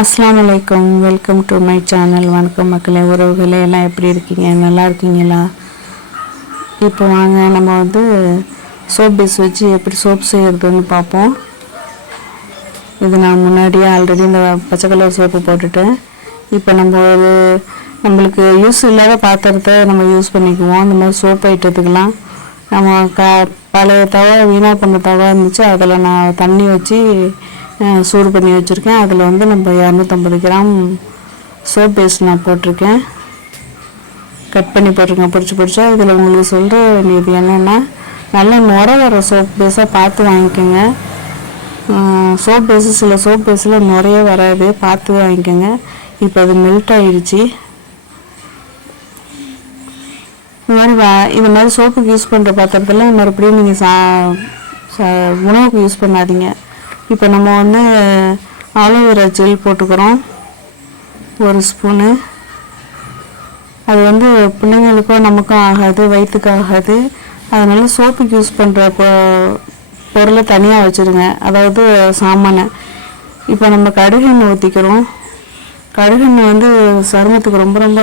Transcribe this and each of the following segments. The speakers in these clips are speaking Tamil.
அஸ்லாம் வலைக்கம் வெல்கம் டு மை சேனல் வணக்கம் மக்களே. உறவுகளே எல்லாம் எப்படி இருக்கீங்க? நல்லா இருக்கீங்களா? இப்போ வாங்க நம்ம வந்து சோப் பேஸ் வச்சு எப்படி சோப் செய்கிறதுன்னு பார்ப்போம். இது நான் முன்னாடியே ஆல்ரெடி இந்த பச்சை கலர் சோப்பு போட்டுட்டேன் இப்போ நம்ம ஒரு நம்மளுக்கு யூஸ் இல்லாத பாத்திரத்தை நம்ம யூஸ் பண்ணிக்குவோம். இந்த மாதிரி சோப் ஐட்டத்துக்கெலாம் நம்ம க பழைய தவ வீணாக பண்ண தவ இருந்துச்சு. அதில் நான் தண்ணி வச்சு சூடு பண்ணி வச்சுருக்கேன். அதில் வந்து நம்ம இரநூத்தம்பது கிராம் சோப் பேஸ்ட் நான் போட்டிருக்கேன். கட் பண்ணி போட்டிருக்கேன் பிடிச்சி பிடிச்சா இதில் உங்களுக்கு சொல்கிற வேண்டியது என்னென்னா நல்ல நுர வர சோப் பேஸாக பார்த்து வாங்கிக்கோங்க. சோப் பேஸு சில சோப் பேஸில் நிறைய வராது. பார்த்து வாங்கிக்கோங்க. இப்போ அது மெல்ட் ஆயிடுச்சு. இந்த மாதிரி வா இந்த மாதிரி சோப்புக்கு யூஸ் பண்ணுற பாத்திரத்தில் மறுபடியும் நீங்கள் சா சா- உணவுக்கு யூஸ் பண்ணாதீங்க. இப்போ நம்ம வந்து ஆலோவேரா ஜெல் போட்டுக்கிறோம். ஒரு ஸ்பூனு. அது வந்து பிள்ளைங்களுக்கோ நமக்கும் ஆகாது வயிற்றுக்கு ஆகாது. அதனால சோப்புக்கு யூஸ் பண்ணுற பொ பொருளை தனியாக வச்சுருங்க. அதாவது சாமானை. இப்போ நம்ம கடுகெண்ணெய் ஊற்றிக்கிறோம் கடுகெண்ணெய் வந்து சருமத்துக்கு ரொம்ப ரொம்ப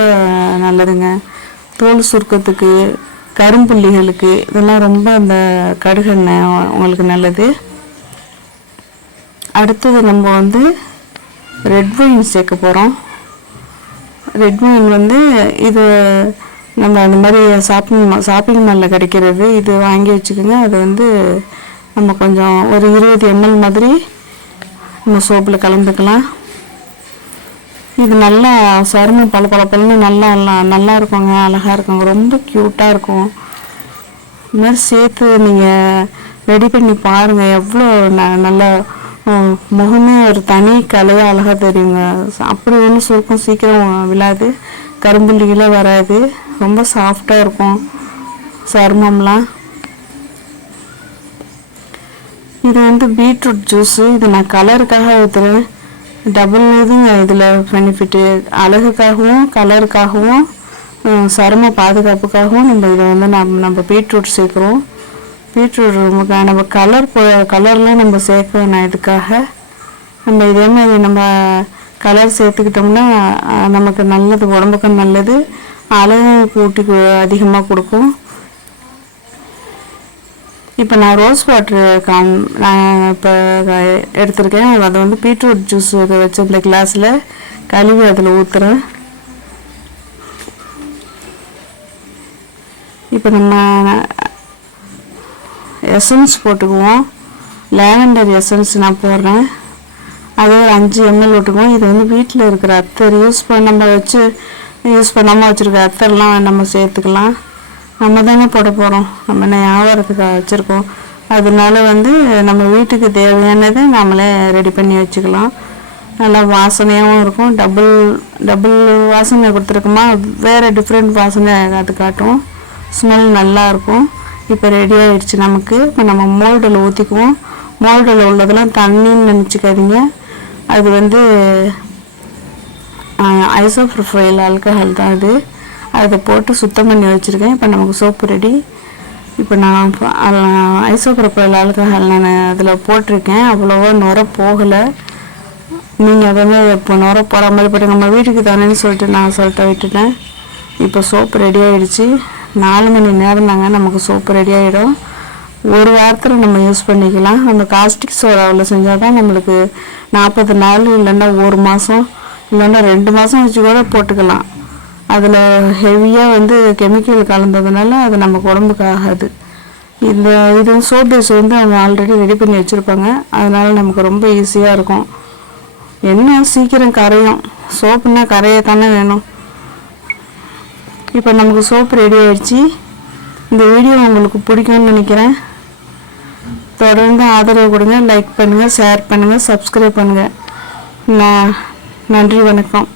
நல்லதுங்க. தோல் சுருக்கத்துக்கு கரும்புள்ளிகளுக்கு இதெல்லாம் ரொம்ப அந்த கடுகெண்ணெய் உங்களுக்கு நல்லது. அடுத்தது நம்ம வந்து ரெட் ஒயின் சேர்க்க போகிறோம் ரெட் ஒயின் வந்து இது நம்ம அந்த மாதிரி ஷாப்பிங் மா ஷாப்பிங் மாலில் கிடைக்கிறது. இது வாங்கி வச்சுக்கோங்க. அது வந்து நம்ம கொஞ்சம் ஒரு இருபது எம்எல் மாதிரி நம்ம சோப்பில் கலந்துக்கலாம். இது நல்லா சருமம் பல பல பழனு நல்லா நல்லா- நல்லா இருக்குங்க. அழகாக இருக்குங்க. ரொம்ப க்யூட்டாக இருக்கும். இது மாதிரி சேர்த்து நீங்கள் ரெடி பண்ணி பாருங்கள் எவ்வளோ ந நல்லா முகமே ஒரு தனி கலையாக அழகாக தெரியுங்க. அப்படி ஒன்றும் சுருக்கம் சீக்கிரம் விழாது. கரும்புள்ளிகளே வராது. ரொம்ப சாஃப்டாக இருக்கும். சருமம்லாம். இது வந்து பீட்ரூட் ஜூஸு இது நான் கலருக்காக ஊற்றுறேன் டபுள் இதுங்க இதில் பெனிஃபிட்டு அழகுக்காகவும் கலருக்காகவும் சரும பாதுகாப்புக்காகவும் நம்ம இதை வந்து நம்ம நம்ம பீட்ரூட் சேர்க்குறோம். பீட்ரூட் ரூமுக்காக நம்ம கலர் கலர்லாம் நம்ம சேர்க்க வேணாம் இதுக்காக நம்ம இதே மாதிரி நம்ம கலர் சேர்த்துக்கிட்டோம்னா நமக்கு நல்லது உடம்புக்கும் நல்லது அழகு கூட்டி அதிகமாக கொடுக்கும். இப்போ நான் ரோஸ் வாட்ரு காம் நான் இப்போ எடுத்திருக்கேன். அதை வந்து பீட்ரூட் ஜூஸ் வச்சுருந்த கிளாஸில் கழுவி அதில் ஊற்றுறேன் இப்போ நம்ம எசன்ஸ் போட்டுக்குவோம். லேவெண்டர் எசன்ஸ் நான் போடுறேன். அது ஒரு அஞ்சு எம்எல் விட்டுக்குவோம். இது வந்து வீட்டில் இருக்கிற அத்தர். யூஸ் பண்ண நம்ம வச்சு யூஸ் பண்ணாமல் வச்சுருக்க அத்தர்லாம் நம்ம சேர்த்துக்கலாம். நம்ம தானே போட போகிறோம் நம்ம என்ன வியாபாரத்துக்காக வச்சுருக்கோம். அதனால வந்து நம்ம வீட்டுக்கு தேவையானதை நம்மளே ரெடி பண்ணி வச்சுக்கலாம். நல்லா வாசனையாகவும் இருக்கும். டபுள் டபுள் வாசனை கொடுத்துருக்குமா? வேறு டிஃப்ரெண்ட் வாசனை அது காட்டும். ஸ்மெல் நல்லா இருக்கும். இப்போ ரெடி ஆகிடுச்சு நமக்கு. இப்போ நம்ம மோல்டில் ஊற்றிக்குவோம் மோல்டில் உள்ளதெல்லாம் தண்ணின்னு நினச்சிக்காதீங்க. அது வந்து ஐசோப்ரோஃபைல் ஆல்கஹால் தான் அது. அதை போட்டு சுத்தம் பண்ணி வச்சுருக்கேன். இப்போ நமக்கு சோப்பு ரெடி இப்போ நான் ஐசோப்ரோஃபைல் ஆல்கஹால் நான் அதில் போட்டிருக்கேன். அவ்வளோவா நுர போகலை. நீங்கள் அதை இப்போ நுர போகிற மாதிரி போட்டு நம்ம வீட்டுக்கு தானேன்னு சொல்லிட்டு நான் சொல்லிட்டு விட்டுட்டேன். இப்போ சோப்பு ரெடி ஆகிடுச்சு நாலு மணி நேரம் தாங்க நமக்கு சோப்பு ரெடி ஆகிடும் ஒரு வாரத்தில் நம்ம யூஸ் பண்ணிக்கலாம். நம்ம காஸ்டிக் சோடாவில் செஞ்சால் தான் நம்மளுக்கு நாற்பது நாள் இல்லைன்னா ஒரு மாதம் இல்லைன்னா ரெண்டு மாதம் வச்சு கூட போட்டுக்கலாம். அதில் ஹெவியாக வந்து கெமிக்கல் கலந்ததுனால அது நமக்கு உடம்புக்கு ஆகாது. இந்த இது சோப் பேஸ் வந்து அவங்க ஆல்ரெடி ரெடி பண்ணி வச்சுருப்பாங்க. அதனால் நமக்கு ரொம்ப ஈஸியாக இருக்கும். என்ன சீக்கிரம் கரையும்? சோப்புன்னா கரையை தானே வேணும். இப்போ நமக்கு சோப்பு ரெடி ஆயிடுச்சு. இந்த வீடியோ உங்களுக்கு பிடிக்கும்னு நினைக்கிறேன். தொடர்ந்து ஆதரவு கொடுங்க லைக் பண்ணுங்கள் ஷேர் பண்ணுங்கள் சப்ஸ்கிரைப் பண்ணுங்கள் நான் நன்றி வணக்கம்.